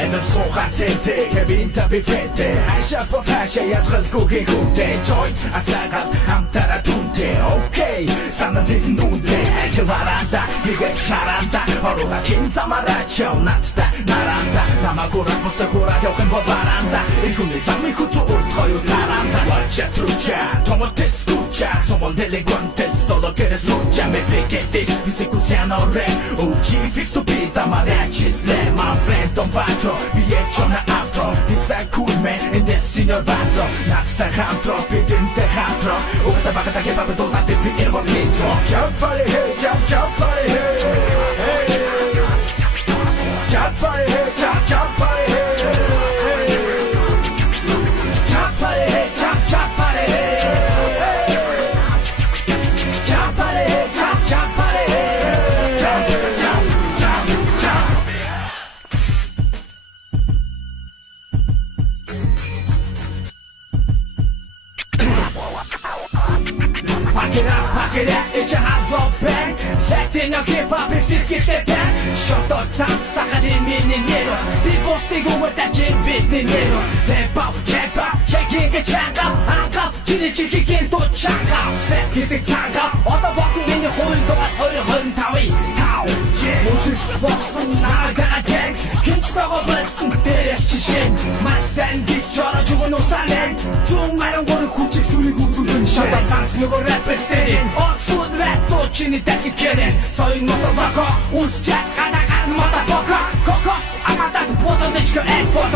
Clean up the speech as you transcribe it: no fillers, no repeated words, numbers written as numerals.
Einem сухатэнтэй кабинта бифэнтэй хайшаа по хайшаа ятгалгүйгийн хүнтэй joint асагал хамтараа түнтэй окей санаа нэгнүүнтэй хэлваранда нэгэ шаранда орууга чин замарачаа надта наранда намагура мостер хура явахын бобаранда ихүний самми хүчүү урт хоёр наранда вача труча томоте скуча somos delincuentes solo quieres lucha me friquetes persecución re uchi fix tu pita mariachis le my friend don't battle vi hecho na afro this a cool man in this senior battle naksta hamtro pidinte hamtro usa baka sa kepa to that is in one hit jump party hey jump party hey jump party hey jump party hey jump party hey jump party hey Pack it up, it's your hands up back Let in your hip-hop and still get that back Shut up, time, sakarin minineros Vi måste gå och dash in vitnineros Hip-hop, jag chanka Anka, 지리치기긴 또 chanka Snap, 기색 chanka 얻어먹은 민이 호인동안 허리흔 타위 타오 모두 벗은 나가 갱 긴치다고 벌쓴 때려치신 맛센 기절어 죽은 옷달랜 둥마른 고를 구직 수리고 두는 Shut up, time, 누구 랩을 스테린 Oxford rap 또 진이 땡기 캐린 서인 못도 바꿔 우스작 가다가는 못다 버커 코코 아마 나도 보존해주고 앵콜